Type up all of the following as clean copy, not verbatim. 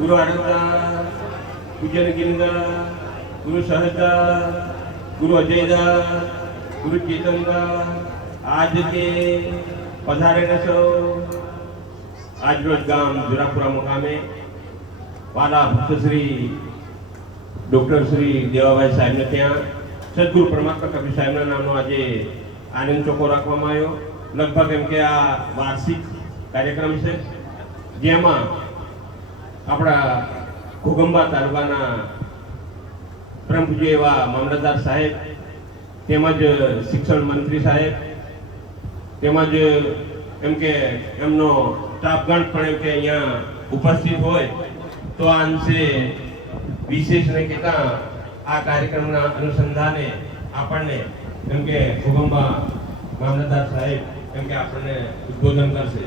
गुरु आनंदा, पूज्य गिरिंदा, गुरु सहजदा, गुरु अजयदा, गुरु चेतनदा, आज के पधारे सौ आज रोज गाम जुरापुरा मुकामे वाला भक्त श्री डॉक्टर श्री देवाभाई साहेब ने त्या सदगुरु परमात्मा कबीर साहेब नामનો આજે આનંદ ચોકો રાખવામાં આવ્યો। લગભગ એમ કે આ વાર્ષિક કાર્યક્રમ છે જેમાં આપણા ઘોગંબા તાલુકાના પરમ પૂજ્ય એવા મામલતદાર સાહેબ તેમજ શિક્ષણ મંત્રી સાહેબ તેમજ એમ કે એમનો સ્ટાફગણ પણ એમ કે અહીંયા ઉપસ્થિત હોય તો આ અંશે વિશેષ ને કહેતા આ કાર્યક્રમના અનુસંધાને આપણને એમ કે ઘોગંબા મામલતદાર સાહેબ એમ કે આપણને ઉદ્બોધન કરશે।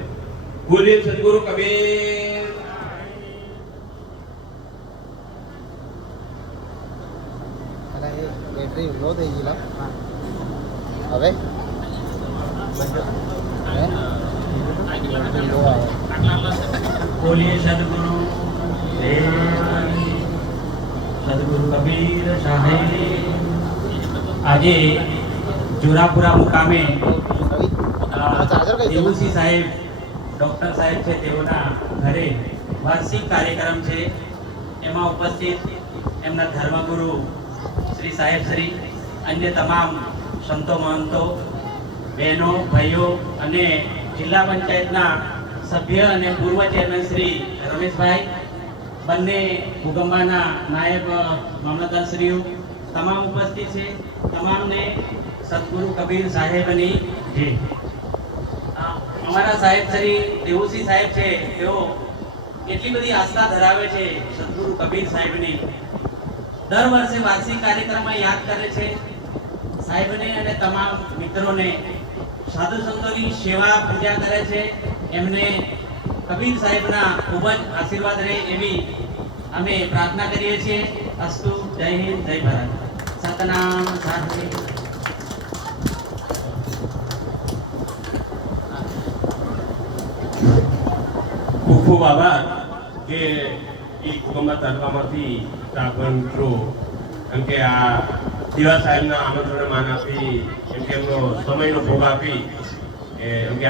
બોલીએ સદગુરુ કબીર। બેટરી લો થઈ ગયેલા હવે बोलिए सदगुरु सदगुरु कबीर साहेब। આજે જોરાપુરા મુકામે દેવુસિંહ સાહેબ ડૉક્ટર સાહેબ છે તેઓના ઘરે વાર્ષિક કાર્યક્રમ છે એમાં ઉપસ્થિત એમના ધર્મગુરુ શ્રી સાહેબ શ્રી અન્ય તમામ સંતો મહંતો બહેનો ભાઈઓ અને જિલ્લા પંચાયતના સભ્ય અને પૂર્વ ચેરમેન શ્રી રમેશભાઈ બંને ભૂગંબાના નાયબ મામલતદારશ્રીઓ તમામ ઉપસ્થિત છે। તમામને સદગુરુ કબીર સાહેબની જય। અમારા સાહેબ શ્રી દેવુસિંહ સાહેબ છે તેઓ એટલી બધી આસ્થા ધરાવે છે સદગુરુ કબીર સાહેબની। દર વર્ષે વાર્ષિક કાર્યક્રમમાં યાદ કરે છે સાહેબને અને તમામ મિત્રોને સાધુ સંતોની સેવા પૂજા કરે છે। એમને કબીર સાહેબના ખૂબ જ આશીર્વાદ રહે એવી અમે પ્રાર્થના કરીએ છીએ। અસ્તુ। જય હિન્દ, જય ભારત। સતનામ સાચી। ખૂબ ખૂબ આભાર કે એ ઘોગંબા તાલુકામાંથી સ્ટાફગણ મિત્રો એમ કે આ દીવા સાહેબના આમંત્રણને માન આપી એમ કે એમનો સમયનો ભોગ આપી એમ કે